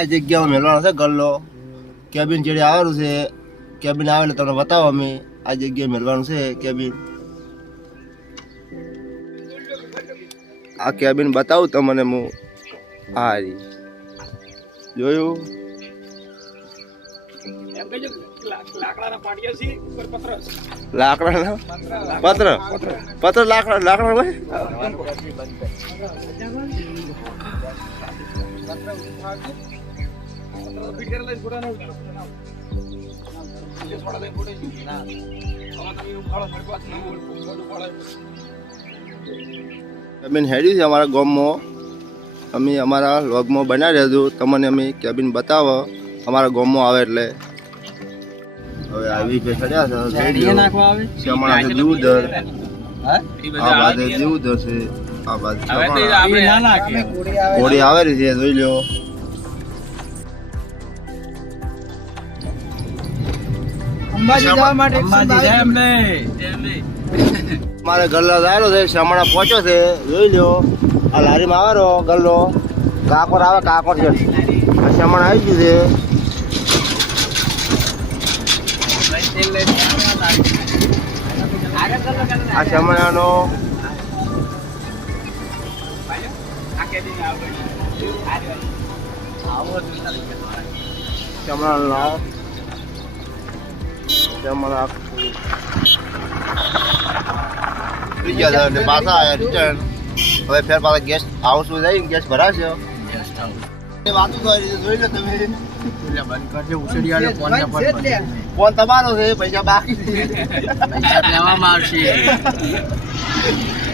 આ જગ્યામાં મેળવાનો છે ગલ્લો. કેબિન જેડી આવેલું છે. કેબિન આવે એટલે તમને બતાવો અમે. આ જગ્યાએ મેળવાનું છે કેબિન. આ કેબિન બતાવું તમને હું. હા જોયું લાકડાના પત્ર પત્ર લાકડા હોય. કેબિન હેડી છે અમારા ગામમાં. અમે અમારા વ્લોગમાં બનાવી રહેજો. તમને અમે કેબિન બતાવો અમારા ગામમાં આવે એટલે. હવે આવી કે ચડ્યા છે શમણા છે દીવદર. આ બાજુ દીવદર છે. આ બાજુ ઘોડી આવે છે જોઈ લો. મારે ગલ્લો આવ્યો છે. શમણા પહોંચ્યો છે જોઈ લો. આ લારીમાં આવે ગલ્લો. કાકોર આવે કાકોર છે. આ શમણ આવી ગયું છે. આ શમણાનો પાછા આવ્યા રિટર્ન. હવે ફેર પાછા ગેસ્ટ હાઉસમાં જઈ ગેસ ભરાશે. વાતો જોઈ લો તમે. ફોન તમારો છે પૈસા બાકી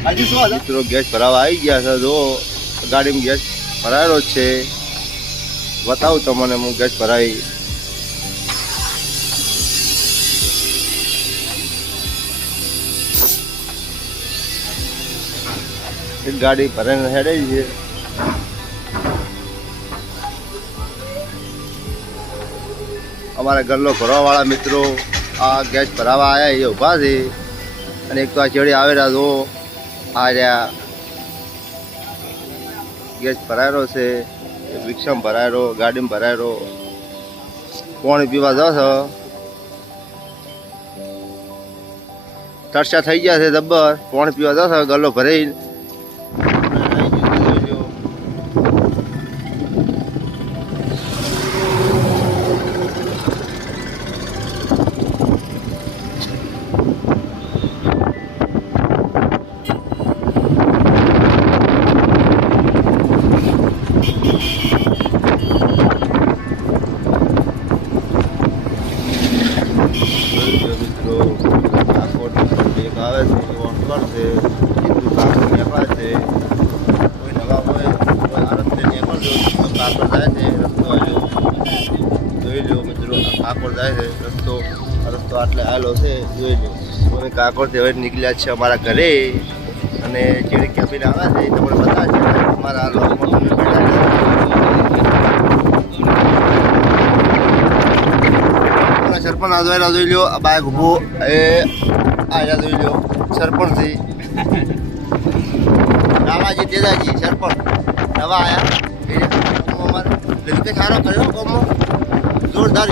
હજી શું મિત્રો ગેસ ભરાવા આવી ગયા છે. જો ગાડીમાં ગેસ ભરાયેલો જ છે. બતાવું તમને હું ગેસ ભરાઈ. એક ગાડી ભરાઈને હેડે છે. અમારા ગલ્લો ભરવાવાળા મિત્રો આ ગેસ ભરાવા આવ્યા એ ઊભા છે. અને એક તો આ ચેડી આવેલા જો આ રહ્યા ગેસ ભરાયેલો છે. રિક્ષામાં ભરાયેલો ગાડીમાં ભરાયેલો. પાણી પીવા જશો તરસ્યા થઈ ગયા છે જબ્બર. પાણી પીવા જશો ગલ્લો ભરાઈ. કાકોર જાય છે રસ્તો આટલે આવેલો છે જોઈ લો. અમે કાકોર થી હવે નીકળ્યા છે અમારા ઘરે. અને જેડી કેબિન આવે છે એ તમને બતાવે છે અમારા લોકમાં તમે બેઠા સરપંચ આજવાયેલા જોઈ લો. આ બાઈક ઊભો એ આયા જોઈ લો સરપંચ થી રામાજી તેજાજી સરપંચ નવા આયા. અમારે સારો કર્યો જોરદાર